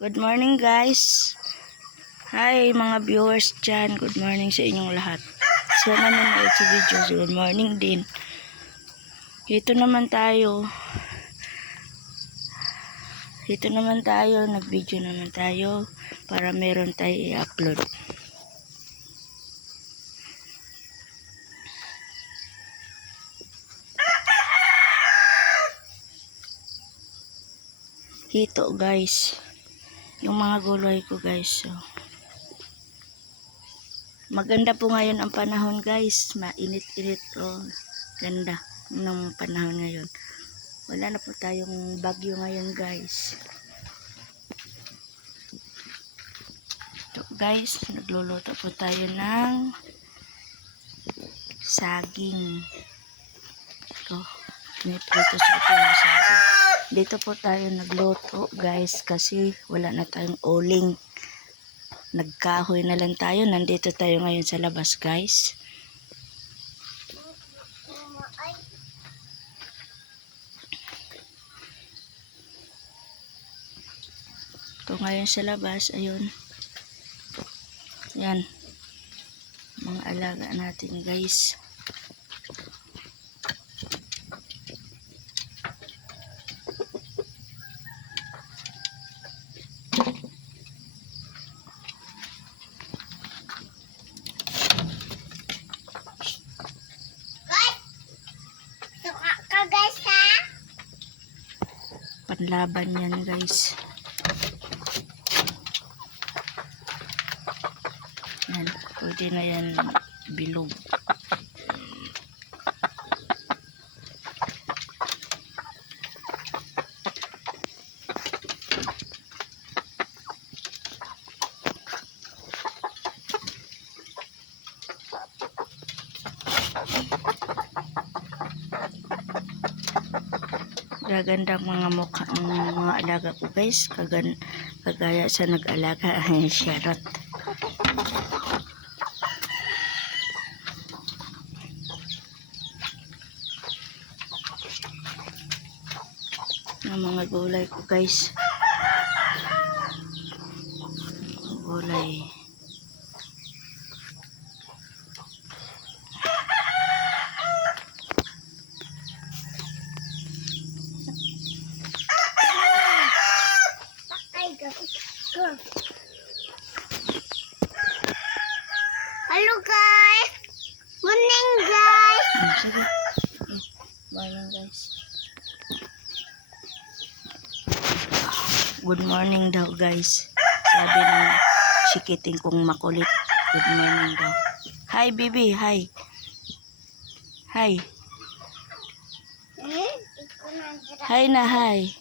Good morning guys. Hi mga viewers dyan. Good morning sa inyong lahat. Sana nanonood sa video. Good morning din. Ito naman tayo. Nag-video naman tayo para meron tayo i-upload. Ito guys. Yung mga gulay ko guys. So, maganda po ngayon ang panahon guys. Mainit-init o ganda ng panahon ngayon. Wala na po tayong bagyo ngayon guys. Ito guys, nagluluto po tayo ng saging. Ito, piniprito sa ito yung saging. Dito po tayo nagluto guys kasi wala na tayong uling. Nagkahoy na lang tayo. Nandito tayo ngayon sa labas guys. Ito ngayon sa labas. Ayun. Yan. Mga alaga natin guys. Panlaban yan guys. Yan, pwede na yan bilog. Gagandang mga mukha ng mga alaga ko guys. Kagaya sa nag-alaga. Charot. Ang mga gulay ko guys. Gulay. Hello guys! Morning guys! Sige. Morning guys. Good morning daw guys. Sabi ng sikiting kong makulit. Good morning daw. Hi baby, hi. Hi. Hi na hi.